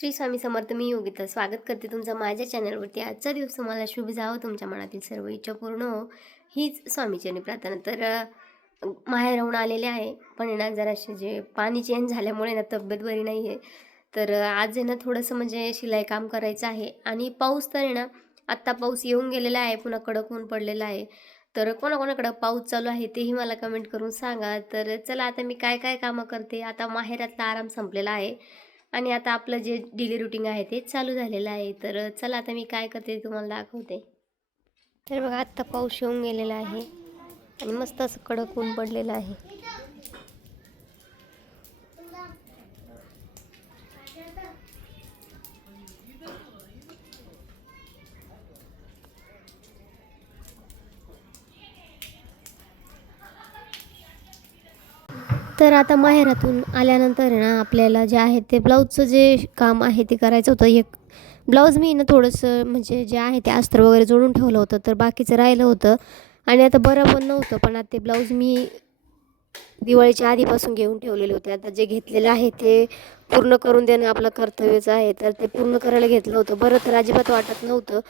श्री स्वामी समर्थ मी योगिता स्वागत करते तुमचं माझ्या चॅनलवरती आजचा दिवस तुम्हाला शुभ जावं तुमच्या मनातील सर्व इच्छा पूर्ण हो. हीच स्वामीचरणी प्रार्थना. तर अ, माहेर राहून आलेले आहे पण ना जरासे जे पाणी चेंज झाल्यामुळे ना तब्येत बरी नाही आहे तर आज आहे ना थोडंसं म्हणजे शिलाई काम करायचं आहे. आणि पाऊस तर आहे ना आत्ता पाऊस येऊन गेलेला आहे पुन्हा कडक ऊन पडलेला आहे. तर कोणाकोणाकडं पाऊस चालू आहे तेही मला कमेंट करून सांगा. तर चला आता मी काय काय कामं करते? आता माहेरातला आराम संपलेला आहे. आणि आता आपलं जे डेली रुटीन आहे ते चालू झालेलं आहे. तर चला आता मी काय करते ते तुम्हाला दाखवते. तर बघा आत्ता पाऊस येऊन गेलेला आहे आणि मस्त असं कडक ऊन पडलेलं आहे. तर आता माहेरातून आल्यानंतर आहे ना आपल्याला जे आहे ते ब्लाऊजचं जे काम आहे ते करायचं होतं. एक ब्लाऊज मी ना थोडंसं म्हणजे जे आहे ते अस्त्र वगैरे जोडून ठेवलं होतं तर बाकीचं राहिलं होतं. आणि आता बरं पण नव्हतं पण आता ते ब्लाऊज मी दिवाळीच्या आधीपासून घेऊन ठेवलेले होते. आता जे घेतलेलं आहे ते पूर्ण करून देणं आपलं कर्तव्यच आहे. तर ते पूर्ण करायला घेतलं होतं. बरं तर अजिबात वाटत नव्हतं.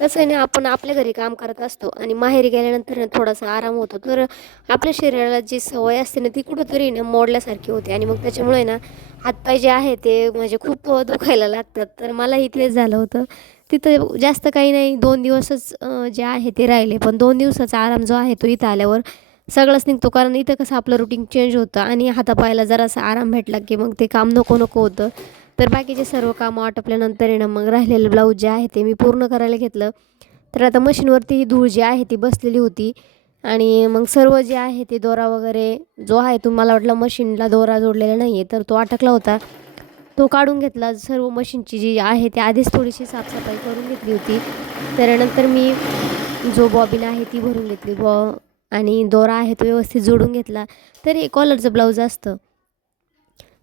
कसं आहे ना आपण आपल्या घरी काम करत असतो आणि माहेरी गेल्यानंतर ना थोडासा आराम होतो. तर आपल्या शरीराला जी सवय असते ना ती कुठंतरी ना मोडल्यासारखी होते. आणि मग त्याच्यामुळे ना हातपाय जे आहे ते म्हणजे खूप दुखायला लागतात. तर मलाही तेच झालं होतं. तिथं जास्त काही नाही. दोन दिवसच जे आहे ते राहिले. पण दोन दिवसाचा आराम जो आहे तो इथं आल्यावर सगळंच निघतो कारण इथं कसं आपलं रुटीन चेंज होतं आणि हातापायला जरासा आराम भेटला की मग ते काम नको नको होतं. तर बाकीचे सर्व कामं आटपल्यानंतर येणं मग राहिलेलं ब्लाऊज जे आहे ते मी पूर्ण करायला घेतलं. तर आता मशीनवरती ही धूळ जी आहे ती बसलेली होती आणि मग सर्व जे आहे ते दोरा वगैरे जो आहे तो मला वाटलं मशीनला दोरा जोडलेला नाही आहे तर तो अटकला होता. तो काढून घेतला. सर्व मशीनची जी आहे ती आधीच थोडीशी साफसफाई करून घेतली होती. त्यानंतर मी जो बॉबिन आहे ती भरून घेतली. बॉ आणि दोरा आहे तो व्यवस्थित जोडून घेतला तरी कॉलरचं ब्लाऊज असतं.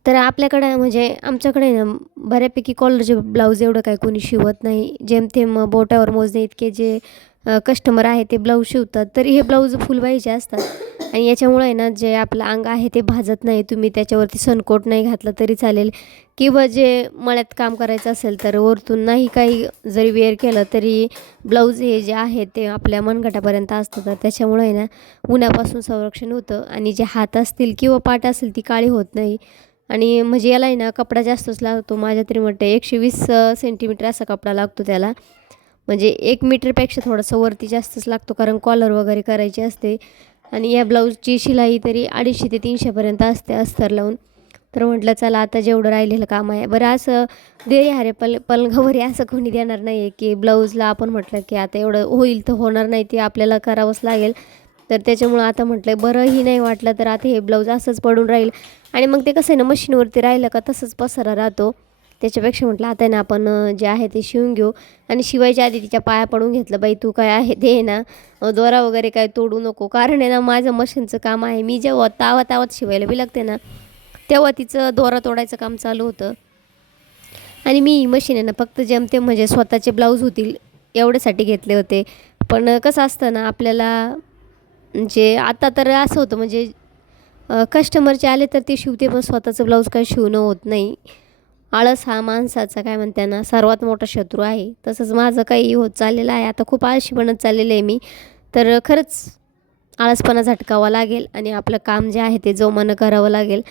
तर आपल्याकडं म्हणजे आमच्याकडे ना बऱ्यापैकी कॉलरचे ब्लाऊज एवढं काही कोणी शिवत नाही. जेमतेम बोटावर मोजणे इतके जे कस्टमर आहे ते ब्लाऊज शिवतात. तर हे ब्लाऊज फुलबाईचे असतात. आणि याच्यामुळे आहे ना जे आपलं अंग आहे ते भाजत नाही तुम्ही त्याच्यावरती सनकोट नाही घातलं तरी चालेल. किंवा जे मळ्यात काम करायचं असेल तर वरतून नाही काही जरी वेअर केलं तरी ब्लाऊज हे जे आहे ते आपल्या मनगटापर्यंत असतं. तर त्याच्यामुळे आहे ना उन्हापासून संरक्षण होतं. आणि जे हात असतील किंवा पाट असेल ती काळी होत नाही. आणि म्हणजे याला आहे ना कपडा जास्तच लागतो. माझ्या तरी म्हणते एकशे वीस सेंटीमीटर असा कपडा लागतो त्याला. म्हणजे एक मीटरपेक्षा थोडंसं वरती जास्तच लागतो. कारण कॉलर वगैरे करायची असते. आणि या ब्लाऊजची शिलाई तरी अडीचशे ते तीनशेपर्यंत असते अस्तर लावून. तर म्हटलं चला आता जेवढं राहिलेलं काम आहे. बरं असं देरी अरे पल पलंगावरी असं कोणी देणार नाही आहे की ब्लाऊजला आपण म्हटलं की आता एवढं होईल तर होणार नाही ते आपल्याला करावंच लागेल. तर त्याच्यामुळं आता म्हटलं बरंही नाही वाटलं तर आता हे ब्लाऊज असंच पडून राहील. आणि मग ते कसं आहे ना मशीनवरती राहिलं का तसंच पसारा राहतो. त्याच्यापेक्षा म्हटलं आता आहे ना आपण जे आहे ते शिवून घेऊ. आणि शिवायच्या आधी तिच्या पाया पडून घेतलं बाई तू काय आहे ते आहे ना दोरा वगैरे काय तोडू नको. कारण आहे ना माझं मशीनचं काम आहे. मी जेव्हा तावा तावत शिवायला बी लागते ना तेव्हा तिचं दोरा तोडायचं काम चालू होतं. आणि मी मशीन आहे ना फक्त जमते म्हणजे स्वतःचे ब्लाऊज होतील एवढ्यासाठी घेतले होते. पण कसं असतं ना आपल्याला म्हणजे आता तर असं होतं म्हणजे कस्टमरचे आले तर ते शिवते पण स्वतःचं ब्लाऊज काही शिवणं होत नाही. आळस हा माणसाचा काय म्हणते ना सर्वात मोठा शत्रू आहे. तसंच माझं काही होत चाललेलं आहे. आता खूप आळशी बनत चाललेलं आहे मी. तर खरंच आळसपणा झटकावा लागेल आणि आपलं काम जे आहे ते जोमानं करावं लागेल.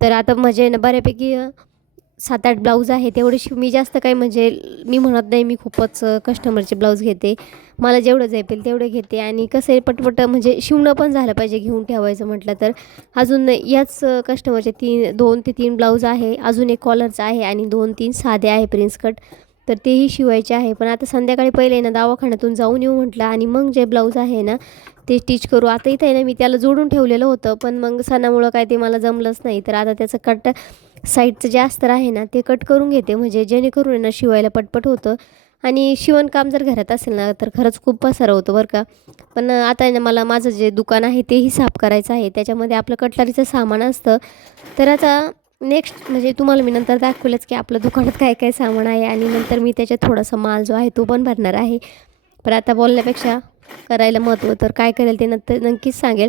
तर आता म्हणजे ना बऱ्यापैकी सात आठ ब्लाऊज आहे तेवढे शिव मी जास्त काही म्हणजे मी म्हणत नाही मी खूपच कस्टमरचे ब्लाऊज घेते. मला जेवढं झेपेल तेवढे घेते आणि कसं आहे पटपट म्हणजे शिवणं पण झालं पाहिजे घेऊन ठेवायचं म्हटलं तर. अजून याच कस्टमरचे तीन दोन ते तीन ब्लाऊज आहे अजून एक कॉलरचं आहे आणि दोन तीन साधे आहे प्रिन्स कट तर तेही शिवायचे आहे. पण आता संध्याकाळी पहिले ना दवाखान्यातून जाऊन येऊ म्हटलं आणि मग जे ब्लाऊज आहे ना ते स्टिच करू. आता इथं आहे ना मी त्याला जोडून ठेवलेलं होतं पण मग सणामुळं काय ते मला जमलंच नाही. तर आता त्याचं कट साईडचं जे अस्तर आहे ना ते कट करून घेते. म्हणजे जेणेकरून आहे ना शिवायला पटपट होतं. आणि शिवणकाम जर घरात असेल ना तर खरंच खूप पसारा होतो बरं का. पण आता आहे ना मला माझं जे दुकान आहे तेही साफ करायचं आहे. त्याच्यामध्ये आपलं कटलरीचं सामान असतं. तर आता नेक्स्ट म्हणजे तुम्हाला मी नंतर दाखवलंच की आपलं दुकानात काय काय सामान आहे. आणि नंतर मी त्याच्यात थोडासा माल जो आहे तो पण भरणार आहे. पण आता बोलण्यापेक्षा करायला महत्त्व तर काय करेल ते नंतर नक्कीच सांगेल.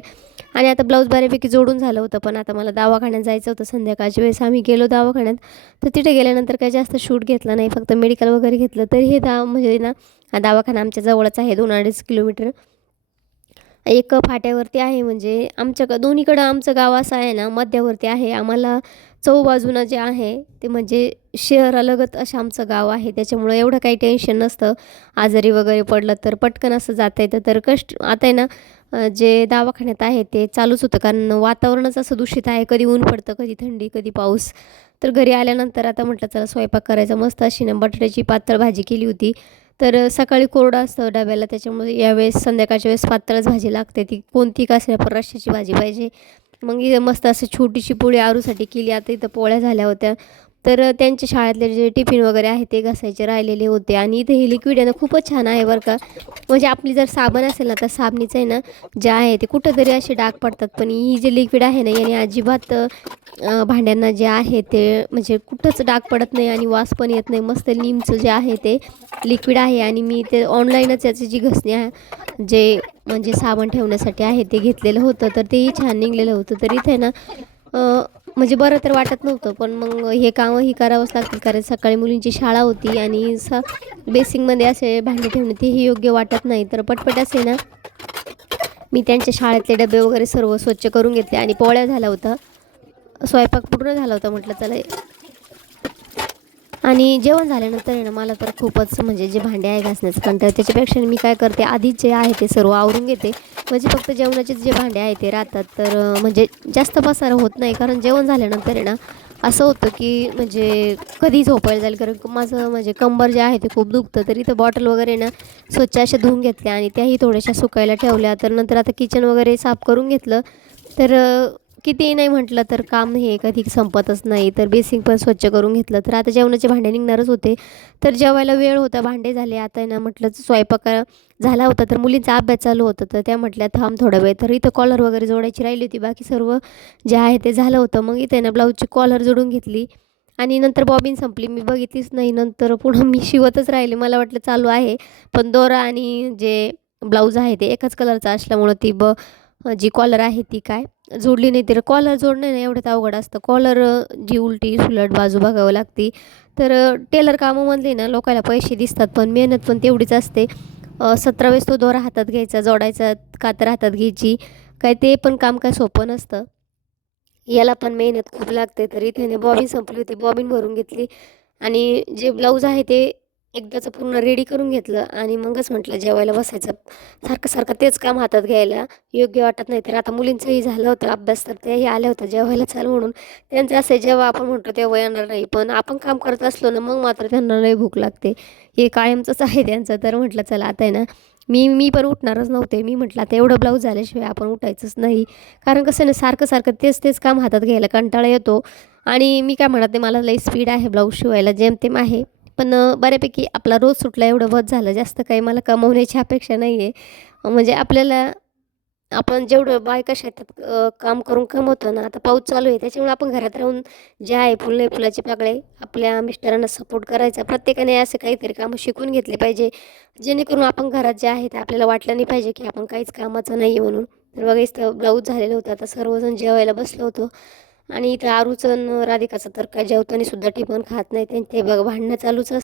आणि आता ब्लाऊज बऱ्यापैकी जोडून झालं होतं पण आता मला दवाखान्यात जायचं होतं. संध्याकाळच्या वेळेस आम्ही गेलो दवाखान्यात. तर तिथे गेल्यानंतर काही जास्त शूट घेतला नाही फक्त मेडिकल वगैरे घेतलं. तरी हे दा म्हणजे ना हा दवाखाना आमच्या जवळच आहे दोन अडीच किलोमीटर. एक फाट्यावरती आहे म्हणजे आमच्या दोन्हीकडं आमचं गाव असं आहे ना मध्यावरती आहे. आम्हाला चौबाजूनं जे आहे ते म्हणजे शहरालगत असं आमचं गाव आहे. त्याच्यामुळं एवढं काही टेन्शन नसतं. आजारी वगैरे पडलं तर पटकन असं जाता येतं. तर कष्ट आता आहे ना जे दवाखान्यात आहे ते चालूच होतं. कारण वातावरणच असं दूषित आहे. कधी ऊन पडतं कधी थंडी कधी पाऊस. तर घरी आल्यानंतर आता म्हटलं चला स्वयंपाक करायचा मस्त अशी ना बटाट्याची पातळ भाजी केली होती. तर सकाळी कोरडं असतं डब्याला त्याच्यामुळे यावेळेस संध्याकाळच्या वेळेस पातळच भाजी लागते. ती कोणती का असेल पण रश्श्याची भाजी पाहिजे. मग इथं मस्त असं छोटीशी पोळी आरूसाठी केली. आता इथं पोळ्या झाल्या होत्या. तर त्यांच्या शाळेतले जे टिफिन वगैरे आहे ते घासायचे राहिलेले होते. आणि इथे हे लिक्विड आहे ना खूपच छान आहे बरं का. म्हणजे आपली जर साबण असेल ना तर साबणीचं आहे ना जे आहे ते कुठंतरी असे डाग पडतात. पण ही जे लिक्विड आहे ना याने अजिबात भांड्यांना जे आहे ते म्हणजे कुठंच डाग पडत नाही आणि वास पण येत नाही. मस्त लिमचं जे आहे ते लिक्विड आहे. आणि मी ते ऑनलाईनच याची जी घसणी आहे जे म्हणजे साबण ठेवण्यासाठी आहे ते घेतलेलं होतं. तर तेही छान निघलेलं होतं. तर इथे ना म्हणजे बरं तर वाटत नव्हतं पण मग हे कामंही करावंच लागतील कारण सकाळी मुलींची शाळा होती आणि स बेसिंगमध्ये असे भांडे ठेवणे तेही योग्य वाटत नाही. तर पटपट असे ना मी त्यांच्या शाळेतले डबे वगैरे सर्व स्वच्छ करून घेतले आणि पोळ्या झाला होता स्वयंपाक पूर्ण झाला होता म्हटलं चला आणि जेवण झाल्यानंतर आहे ना मला तर खूपच म्हणजे जे भांडे आहे घासण्याचं कंटाळ त्याच्यापेक्षा मी काय करते आधीच जे आहे ते सर्व आवरून घेते. म्हणजे फक्त जेवणाचे जे भांडे आहे ते राहतात तर म्हणजे जास्त पसार होत नाही. कारण जेवण झाल्यानंतर आहे ना असं होतं की म्हणजे कधी झोपायला जाईल कारण माझं म्हणजे कंबर जे आहे ते खूप दुखतं. तर इथं बॉटल वगैरे ना स्वच्छ अशा धुवून घेतल्या आणि त्याही थोड्याशा सुकायला ठेवल्या. तर नंतर आता किचन वगैरे साफ करून घेतलं. तर कितीही नाही म्हटलं तर काम हे कधी संपतच नाही. तर बेसिंग पण स्वच्छ करून घेतलं. तर आता जेवणाचे भांडे निघणारच होते. तर जेवायला वेळ होता भांडे झाले. आता ना म्हटलं स्वयंपाक झाला होता तर मुलींचा अभ्यास चालू होता. तर त्या म्हटल्या थांब थोडा वेळ. तर इथं कॉलर वगैरे जोडायची राहिली होती. बाकी सर्व जे आहे ते झालं होतं. मग इथे ना ब्लाऊजची कॉलर जोडून घेतली. आणि नंतर बॉबिन संपली. मी बघितलीच नाही. नंतर पुन्हा मी शिवतच राहिले. मला वाटलं चालू आहे. पण दोरा आणि जे ब्लाऊज आहे ते एकाच कलरचा असल्यामुळं ती ब जी कॉलर आहे ती काय? जोडली नाही तर कॉलर जोडणे ना एवढ्यात अवघड असतं. कॉलर जी उलटी सुलट बाजू बघावं लागते. तर टेलर कामामधले ना लोकांना पैसे दिसतात पण मेहनत पण तेवढीच असते. सतरा वेळेस तो दोरा हातात घ्यायचा जोडायचा कातर हातात घ्यायची. काय ते पण काम काय सोपं नसतं. याला पण मेहनत खूप लागते. तर इथे बॉबीन संपली होती बॉबिन भरून घेतली. आणि जे ब्लाऊज आहे ते एकदाचं पूर्ण रेडी करून घेतलं आणि मगच म्हटलं जेवायला बसायचं. सारखं सारखं तेच काम हातात घ्यायला. योग्य वाटत नाही. तर आता मुलींचंही झालं होतं अभ्यास तर तेही आल्या होत्या जेवायला चाल म्हणून त्यांचं असं जेव्हा आपण म्हणतो तेव्हा येणार नाही. पण आपण काम करत असलो ना मग मात्र त्यांना लई भूक लागते. हे कायमचंच आहे त्यांचं. तर म्हटलं चला आता आहे ना मी मी पण उठणारच नव्हते. मी म्हटलं आता एवढं ब्लाऊज झाल्याशिवाय आपण उठायचंच नाही. कारण कसं आहे ना सारखं सारखं तेच तेच काम हातात घ्यायला कंटाळा येतो. आणि मी काय म्हणत नाही मला लई स्पीड आहे ब्लाऊज शिवायला. जेमतेम आहे. पण बऱ्यापैकी आपला रोज सुटला एवढं बस झालं. जास्त काही मला कमवण्याची अपेक्षा नाही आहे म्हणजे आपल्याला आपण जेवढं बायका शेतात काम करून कमवतो ना आता पाऊस चालू आहे त्याच्यामुळे आपण घरात राहून जे आहे फुले फुलाचे पाकळे आपल्या मिस्टरांना सपोर्ट करायचा. प्रत्येकाने असे काहीतरी कामं शिकून घेतले पाहिजे. जेणेकरून आपण घरात जे आहे ते आपल्याला वाटलं नाही पाहिजे की आपण काहीच कामाचं नाही आहे म्हणून. तर बघा इथं ब्लाऊज झालेलं होतं. आता सर्वजण जेवायला बसलो होतो. आणि इथं आरूचं राधिकाचं तर काय जेवताना सुद्धा टिफन खात नाही त्यांचे बघा भांडणं चालूच असतं.